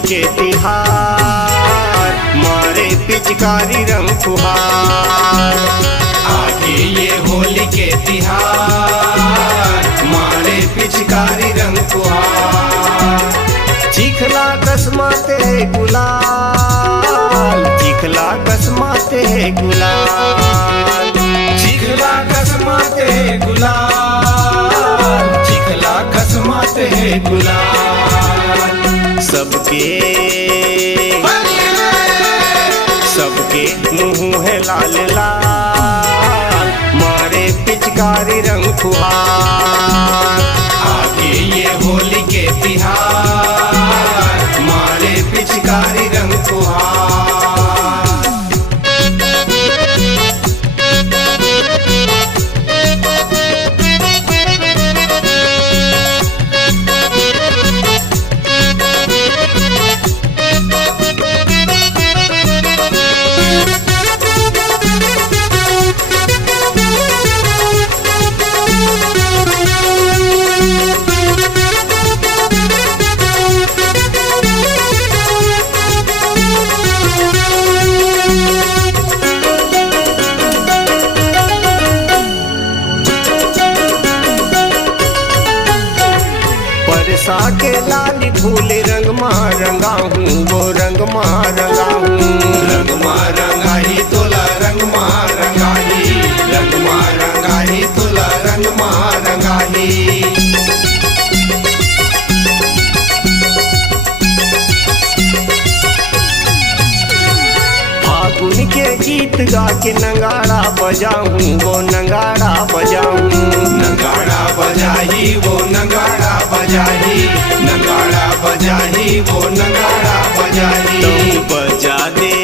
के तिहार, मारे पिचकारी रंग फुहार। आगे ये होली के तिहार, मारे पिचकारी रंग फुहार। चिखला कसमाते गुलाल, चिखला कसमाते गुलाल, चिखला कसमाते गुलाल, चिखला कसमाते गुलाल। सबके सबके मुँह है लाल लाल, मारे पिचकारी रंग फुहार। आगे ये होली के तिहार, मारे पिचकारी रंग फुहार। परसा के लाली फूल रंग माँ रंगा हूँ, वो रंग माँ रंगा हूँ। रंग माँ रंगाही तोला रंग माँ रंगाही, रंग माँ रंगाही तोला रंग माँ रंगाही। फागुन के गीत गा के नगाड़ा बजाऊं, वो नगाड़ा बजाऊं। नगाड़ा बजाही वो नगाड़ा बजाही, नगाड़ा बजाही वो नगाड़ा बजाही। तुम बजा दे,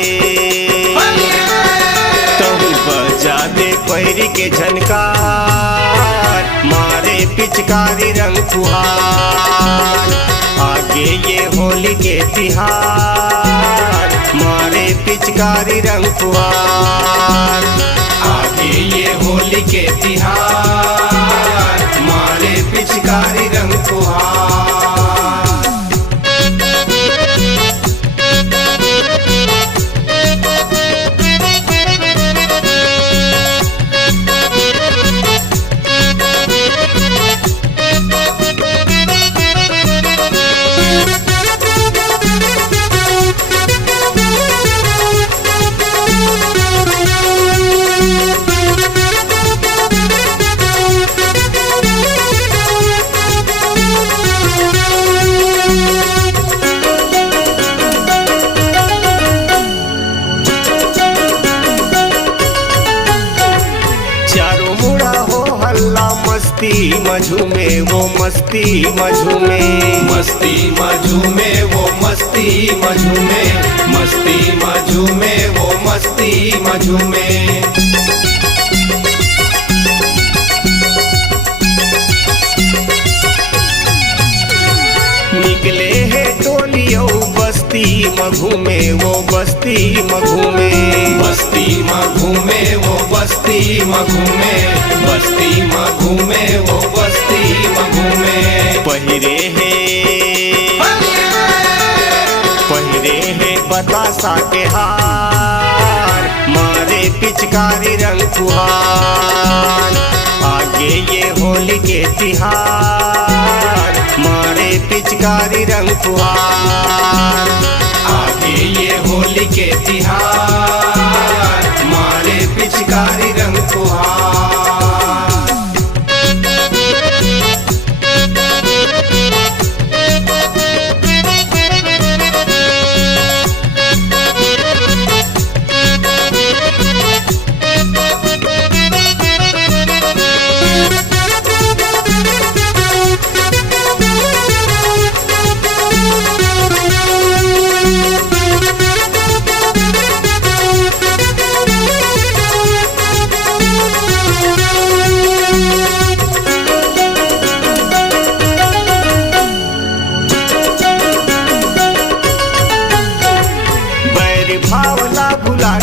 तुम बजा दे पैरी के झनकार, मारे पिचकारी रंग फुहार। आगे ये होली के तिहार, मारे पिचकारी रंग फुहार। आगे ये होली के तिहार, मारे पिचकारी रंग फुहार। मस्ती मझूमे वो मस्ती मझूमे, मस्ती मझूमे वो मस्ती मझूमे, मस्ती मझूमे वो मस्ती मझूमे। निकले है टोलियों बस्ती मघूमे, वो बस्ती मघूमे। बस्ती मघूमे वो बस्ती मघूमे, बस्ती मघूमे वो बस्ती मघूमे। पहिरे है बतासा के हार, मारे पिचकारी रंग फुहार। आगे ये होली के तिहार, मारे पिचकारी रंग फुहार। आगे ये होली के तिहार, मारे पिचकारी रंग फुहार।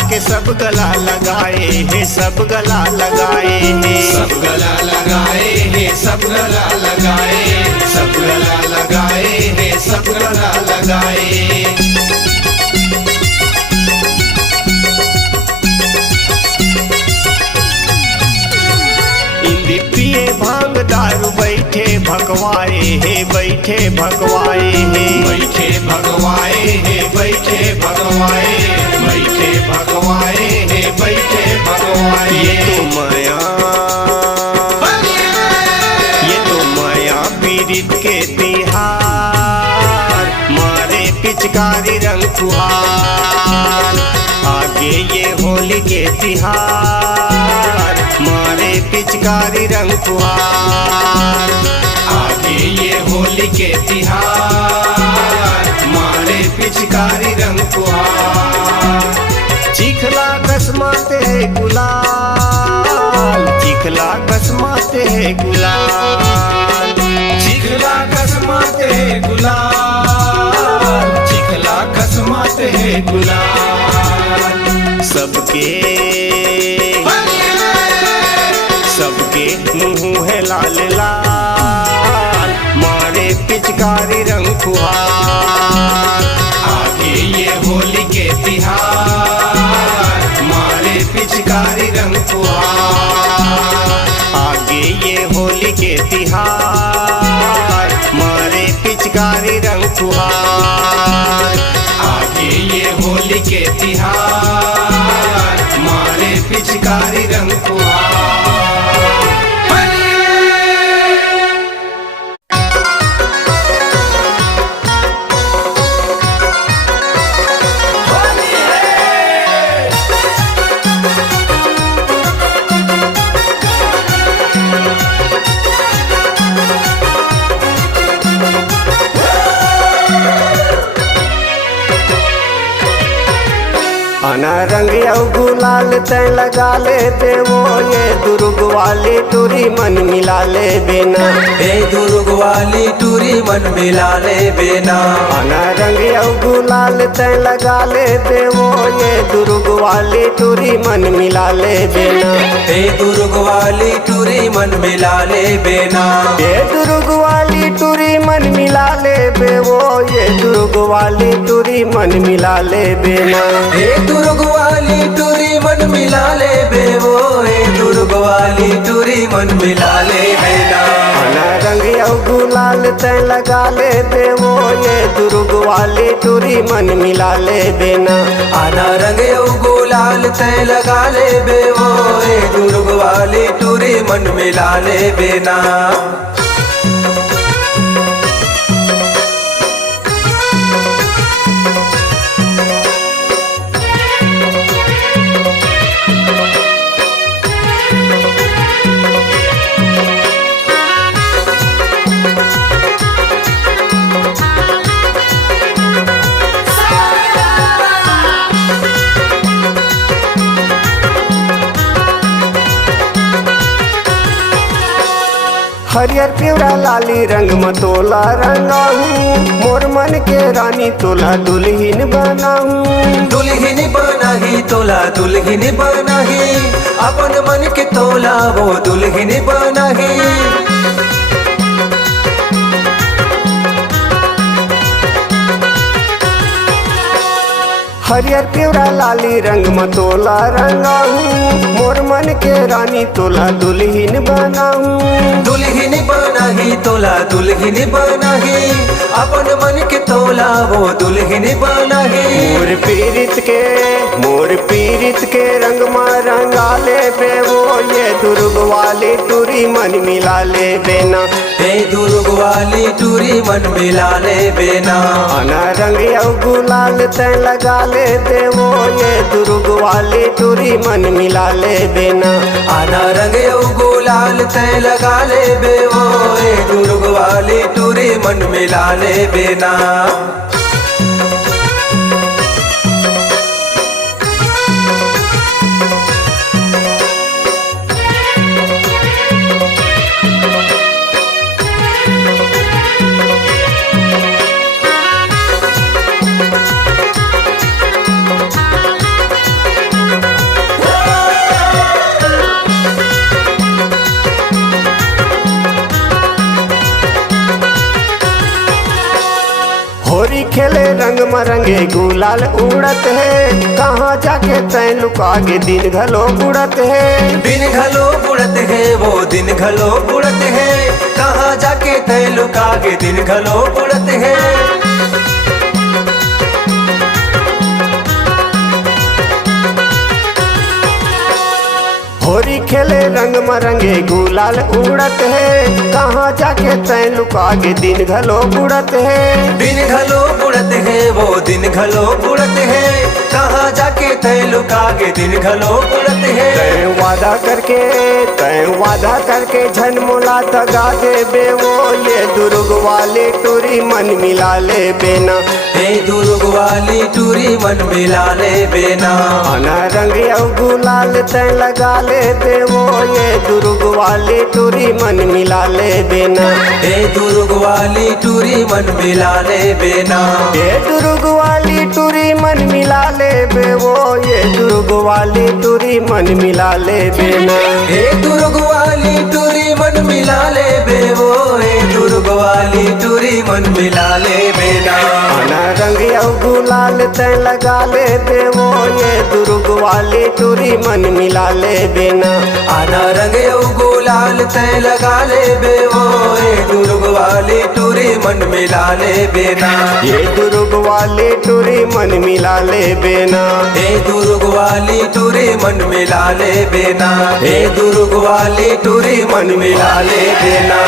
के सब गला लगाए हैं, सब गला लगाए हैं, सब गला लगाए हैं, सब गला लगाए, सब गला लगाए हैं, सब गला लगाए। भांग दारू बैठे भगवाए हे बैठे भगवाए हे बैठे भगवाए हे बैठे भगवाए बैठे भगवाए हे बैठे भगवाए ये तो माया पीड़ित के तिहार मारे पिचकारी रंग फुहार आगे ये होली के तिहार मारे पिचकारी रंग फुहार आगे ये होली के तिहार मारे पिचकारी रंग फुहार चिखला कसमाते है गुलाल चिखला कसमाते है गुलाल चिखला कसमाते है गुलाल चिखला कसमाते है गुलाल सबके मुँह है लाल लाल मारे पिचकारी रंग फुहार आगे ये होली के तिहार मारे पिचकारी रंग फुहार आगे ये होली के तिहार मारे पिचकारी रंग फुहार आगे ये होली के तिहार मारे पिचकारी रंग फुहार अना रंग गुलाल तय लगा ले देवो ये दुर्ग वाली टूरी मन मिला ले बेना हे दुर्ग वाली टूरी मन मिला ले बेना अना रंग गुलाल तय लगा ले देवो ये दुर्ग वाली टूरी मन मिला ले बेना हे दुर्ग वाली टूरी मन मिला ले बेना ये दुर्ग वाली टूरी मन मिला ले बेवो ये दुर्ग वाली टूरी मन मिला ले बेना हे दुर्ग वाली टूरी मन मिला ले बेवो हे दुर्ग वाली टूरी मन मिला ले बेना अना रंग गुलाल तय लगा ले देवो ये दुर्ग वाली टूरी मन मिला ले बेना आना रंग गुलाल तय लगा ले बेवो हे दुर्ग वाली टूरी मन मिला ले बेना हरियर पिवरा लाली रंग मतोला रंगाहू मोर मन के रानी तोला दुल्हीन बनाहू दुल्हन बनाही तोला दुल्हन बनाही अपन मन के तोला वो दुल्हन बनाही हरियर पिवरा लाली रंग मतोला रंगाहू मोर मन के रानी तोला दुल्हीन बनाहू दुल्हन बनाही तोला दुल्हन बनाही अपन मन के तोला वो दुल्हन बनाही मोर पीरित के रंग मा रंगा ले बेवो ये दुर्ग वाली टूरी मन मिला ले बेना हे दुर्ग वाली टूरी मन मिला ले बेना अना रंग गुलाल तय लगा ले देवो ये दुर्ग वाली टूरी मन मिला ले बेना आना रंग गुलाल तय लगा ले बेवो हे दुर्ग वाली टूरी मन मिला ले बेना खेले रंग मरंगे गुलाल उड़त है, कहाँ जाके तैं लुकागे दिन घलो बुड़त है। दिन घलो बुड़त है वो दिन घलो बुड़त है, कहाँ जाके तय लुकागे दिन घलो बुड़त है। होरी खेले रंग मरंगे गुलाल उड़त है, कहाँ जाके तैं लुकागे दिन घलो बुड़त है। दिन घलो बुड़त है वो दिन घलो बुड़त है, कहाँ जाके तय लुकागे दिन घलो बुड़त है। तैं वादा करके झन मोला दगा देबे वो, ये दुर्ग वाली टूरी मन मिला ले बेना। हे दुर्ग वाली टूरी मन मिला ले बेना। आना रंग अउ गुलाल तैं लगा ले देवो, ये दुर्ग वाली टूरी मन मिला ले बेना। हे दुर्ग वाली टूरी मन मिला ले बेना। ये दुर्ग वाली टूरी मन मिला ले बेवो, ये दुर्ग वाली टूरी मन मिला ले बेना। हे दुर्ग वाली टूरी मन मिला ले बेवो, हे दुर्ग वाली टूरी मन मिला ले बेना। आना रंग अउ गुलाल तैं लगा ले देवो, ये दुर्ग वाली टूरी मन मिला ले बेना। आना रंग अउ गुलाल तय लगा ले बेवो, हे दुर्ग वाली टूरी मन मिला ले बेना। ये दुर्ग वाली टूरी मन मिला ले बेना। हे दुर्ग वाली टूरी मन मिला ले बेना। हे दुर्ग वाली टूरी मन मिला ले बेना।